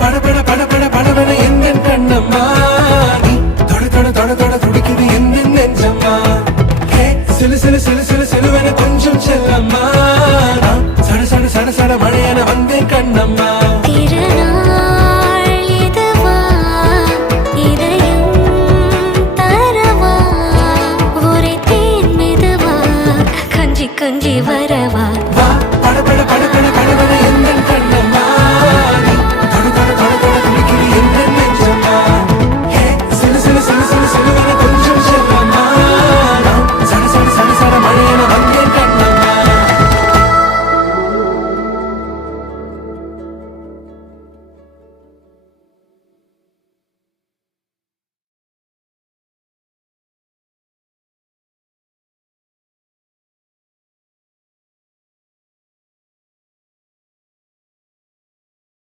படபட படபட படபட எந்த கண்ணம்மா நீ தொட தொட தொட தொட துடிக்குது எந்த நெஞ்சம்மா ஹே சிலு சிலு சிலு சிலு சிலுவென கொஞ்சம் செல்லம்மா சட சட சட சட மழையென வந்தேன் கண்ணம்மா